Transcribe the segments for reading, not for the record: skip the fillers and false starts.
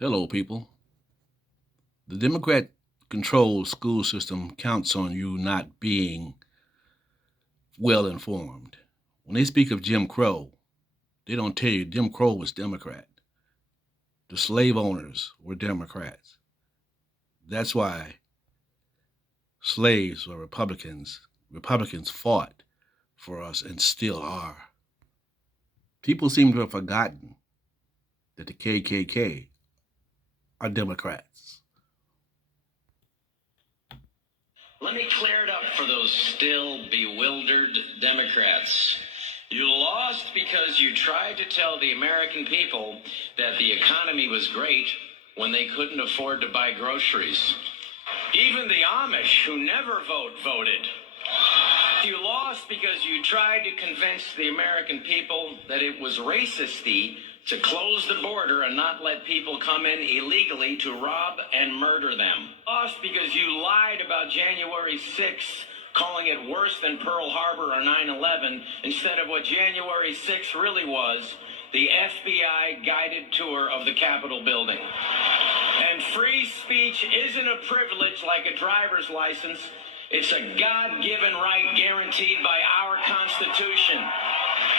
Hello, people. The Democrat controlled school system counts on you not being well informed. When they speak of Jim Crow, they don't tell you Jim Crow was Democrat. The slave owners were Democrats. That's why slaves were Republicans. Republicans fought for us and still are. People seem to have forgotten that the KKK are Democrats. Let me clear it up for those still bewildered Democrats. You lost because you tried to tell the American people that the economy was great when they couldn't afford to buy groceries. Even the Amish, who never voted. You lost because you tried to convince the American people that it was racisty to close the border and not let people come in illegally to rob and murder them. Lost because you lied about January 6th, calling it worse than Pearl Harbor or 9/11, instead of what January 6th really was, the FBI guided tour of the Capitol building. And free speech isn't a privilege like a driver's license. It's a God-given right guaranteed by our Constitution.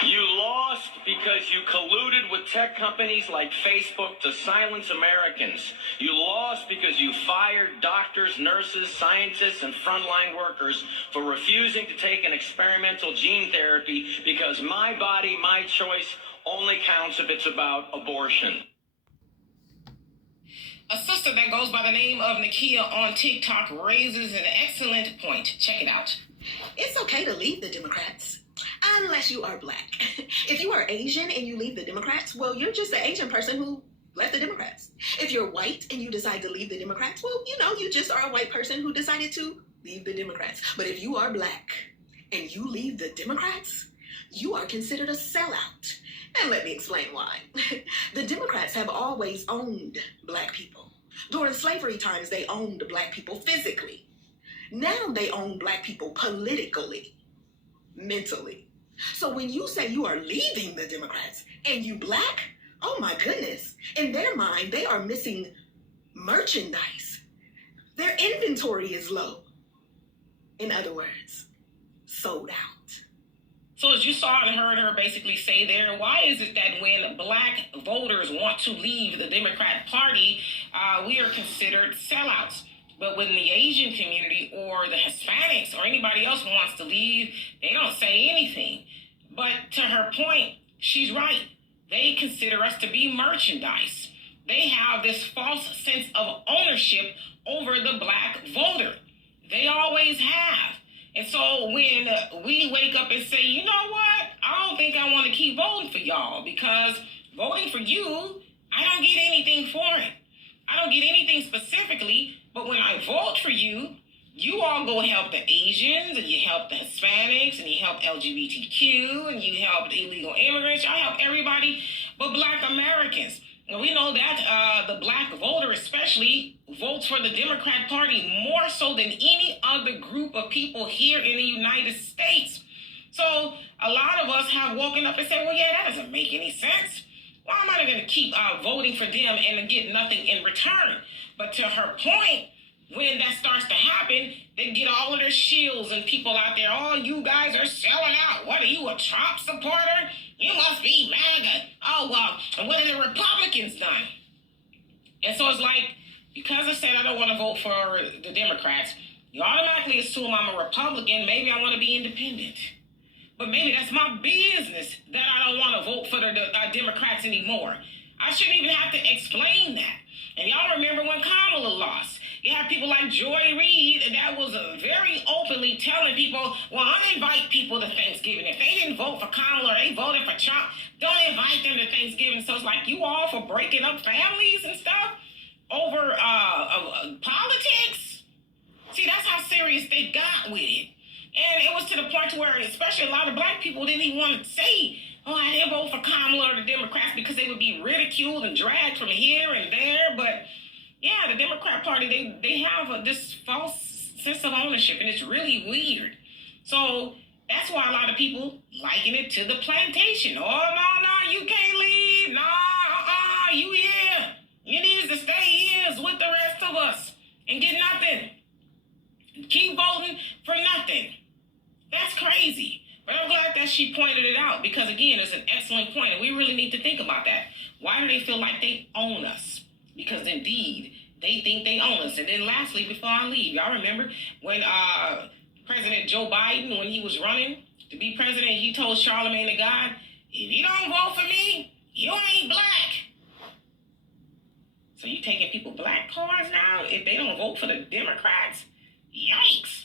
You lost because you colluded with tech companies like Facebook to silence Americans. You lost because you fired doctors, nurses, scientists, and frontline workers for refusing to take an experimental gene therapy because my body, my choice only counts if it's about abortion. A sister that goes by the name of Nakia on TikTok raises an excellent point. Check it out. It's okay to leave the Democrats, unless you are black. If you are Asian and you leave the Democrats, well, you're just an Asian person who left the Democrats. If you're white and you decide to leave the Democrats, well, you just are a white person who decided to leave the Democrats. But if you are black and you leave the Democrats, you are considered a sellout. And let me explain why. The Democrats have always owned black people. During slavery times, they owned black people physically. Now they own black people politically, mentally. So when you say you are leaving the Democrats and you black, oh my goodness, in their mind, they are missing merchandise. Their inventory is low. In other words, sold out. So as you saw and heard her basically say there, why is it that when black voters want to leave the Democrat Party, we are considered sellouts? But when the Asian community or the Hispanics or anybody else wants to leave, they don't say anything. But to her point, she's right. They consider us to be merchandise. They have this false sense of ownership over the black voter. They always have. And so when we wake up and say, you know what, I don't think I want to keep voting for y'all because voting for you, I don't get anything for it. I don't get anything specifically, but when I vote for you, you all go help the Asians and you help the Hispanics and you help LGBTQ and you help the illegal immigrants. I help everybody but black Americans. And we know that the black voter especially votes for the Democrat Party more so than any other group of people here in the United States. So a lot of us have woken up and said, well, yeah, that doesn't make any sense. Why am I going to keep voting for them and get nothing in return? But to her point, when that starts to happen, they get all of their shields and people out there, oh, you guys are selling out. What are you, a Trump supporter? You must be MAGA. Oh, well, and what have the Republicans done? And so it's like, because I said I don't want to vote for the Democrats, you automatically assume I'm a Republican. Maybe I want to be independent. But maybe that's my business that I don't want to vote for the Democrats anymore. I shouldn't even have to explain that. And y'all remember when Kamala lost. You have people like Joy Reid, and that was very openly telling people, well, uninvite people to Thanksgiving. If they didn't vote for Kamala or they voted for Trump, don't invite them to Thanksgiving. So it's like you all for breaking up families and stuff over politics. See, that's how serious they got with it. And it was to the point where, especially a lot of black people didn't even want to say, oh, I didn't vote for Kamala or the Democrats because they would be ridiculed and dragged from here and there. But yeah, the Democrat Party, they have this false sense of ownership, and it's really weird. So that's why a lot of people liken it to the plantation. Oh, no, you can't leave. No, you here. You need to and get nothing. Keep voting for nothing. That's crazy. But I'm glad that she pointed it out because, again, it's an excellent point, and we really need to think about that. Why do they feel like they own us? Because, indeed, they think they own us. And then lastly, before I leave, y'all remember when President Joe Biden, when he was running to be president, he told Charlemagne the God, if you don't vote for me, you ain't black. So you taking people black cards now if they don't vote for the Democrats? Yikes.